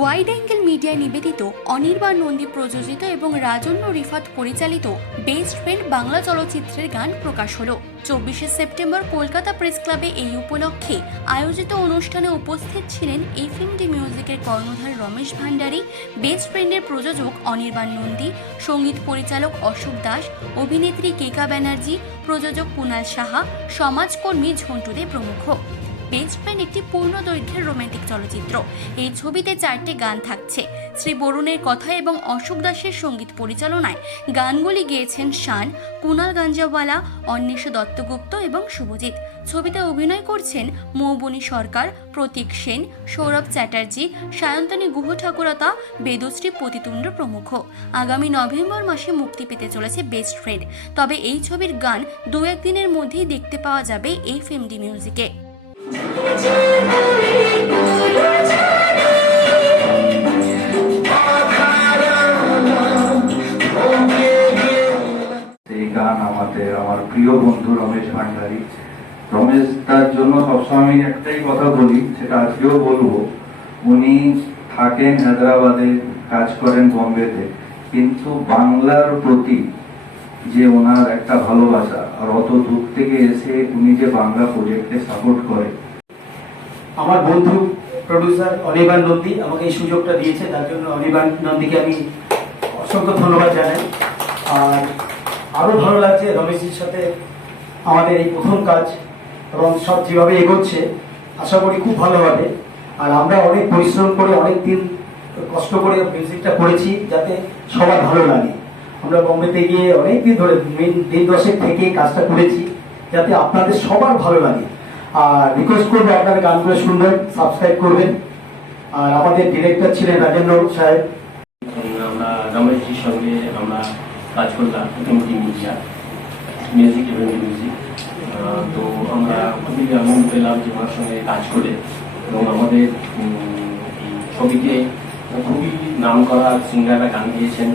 Wide angle মিডিয়ায় নিবেদিত অনির্বাণ নন্দী প্রযোজিত এবং রাজন্য রিফাত পরিচালিত বেস্ট ফ্রেন্ড বাংলা চলচ্চিত্রের গান প্রকাশ হলো। চব্বিশে সেপ্টেম্বর কলকাতা প্রেস ক্লাবে এই উপলক্ষে আয়োজিত অনুষ্ঠানে উপস্থিত ছিলেন এফএমডি মিউজিকের কর্ণধার রমেশ ভান্ডারী, বেস্ট ফ্রেন্ডের প্রযোজক অনির্বাণ নন্দী, সংগীত পরিচালক অশোক দাস, অভিনেত্রী কেকা ব্যানার্জি, প্রযোজক কুনাল সাহা, সমাজকর্মী ঝন্টু দে প্রমুখ। ফ্রেন্ড একটি পূর্ণ দৈর্ঘ্যের রোমান্টিক চলচ্চিত্র। এই ছবিতে চারটি গান থাকছে। শ্রী বরুণের কথা এবং অশোক দাসের সংগীত পরিচালনায় গানগুলি গেয়েছেন শান, কুনাল গাঞ্জাওয়ালা, অন্বেষ দত্তগুপ্ত এবং শুভজিৎ। ছবিতে অভিনয় করছেন মৌবনী সরকার, প্রতীক সেন, সৌরভ চ্যাটার্জি, সায়ন্তনী গুহ ঠাকুরতা বেদশ্রী পতিতুণ্ড প্রমুখ। আগামী নভেম্বর মাসে মুক্তি পেতে চলেছে বেস্ট ফ্রেন্ড। তবে এই ছবির গান দু একদিনের মধ্যেই দেখতে পাওয়া যাবে এই ফিল্মডি মিউজিকে। গান আমাদের, আমার প্রিয় বন্ধু রমেশ ভান্ডারী। রমেশ, তার জন্য সবসময় আমি একটাই কথা বলি, সেটা আজকেও বলব। উনি থাকেন হায়দ্রাবাদে, কাজ করেন বোম্বেতে। কিন্তু বাংলার প্রতি যে ওনার একটা ভালোবাসা আর অত দূর থেকে এসে উনি যে বাংলা প্রজেক্টে সাপোর্ট করে। আমার বন্ধু প্রডিউসার অনির্বাণ নন্দী আমাকে এই সুযোগটা দিয়েছে, তার জন্য অনির্বাণ নন্দীকে আমি অসংখ্য ধন্যবাদ জানাই। আর আরও ভালো লাগছে রমেশজির সাথে আমাদের এই প্রথম কাজ, এবং সব যেভাবে এগোচ্ছে, আশা করি খুব ভালো হবে। আর আমরা অনেক পরিশ্রম করে অনেক দিন কষ্ট করে মিউজিকটা করেছি, যাতে সবার ভালো লাগে। আমরা বোম্বেতে গিয়ে অনেকদিন ধরে দিন- দশেক থেকে কাজটা করেছি, যাতে আপনাদের সবার ভালো লাগে। আর রিকোয়েস্ট করব আপনারা গানগুলো শুনবেন সাবস্ক্রাইব করবেন। আর আমাদের ডিরেক্টর ছিলেন রাজেন্দ্র সাহেব। আমরা রমেশজির সঙ্গে আমরা কাজ করলাম MT media music event music তো আমরা খুবই আনন্দ পেলাম যে ওনার সঙ্গে কাজ করে। এবং আমাদের ছবিতে খুবই নাম করা সিঙ্গাররা গান গিয়েছেন।